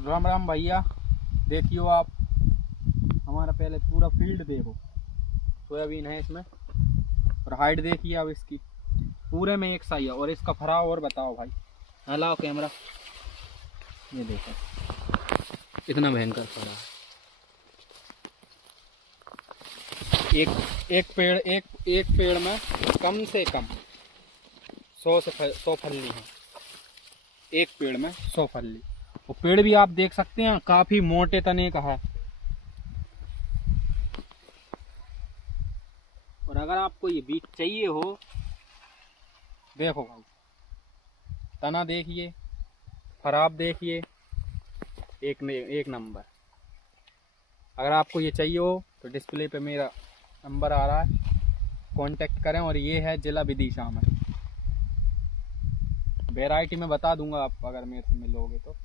राम राम भैया। देखियो आप हमारा पहले पूरा फील्ड देखो, सोयाबीन है इसमें। और हाइट देखिए अब इसकी पूरे में एक सही है। और इसका फराव और बताओ भाई, हलाओ कैमरा, ये देखो इतना भयंकर फरा है। एक पेड़ में कम से कम 100 फल्ली है। एक पेड़ में 100 फल्ली। वो पेड़ भी आप देख सकते हैं काफी मोटे तने का है। और अगर आपको ये बीज चाहिए हो, देखो भाई तना देखिए, फराब देखिए, एक नंबर। अगर आपको ये चाहिए हो तो डिस्प्ले पे मेरा नंबर आ रहा है, कांटेक्ट करें। और ये है जिला विदिशा में। वैरायटी में बता दूंगा आप अगर मेरे से मिलोगे तो।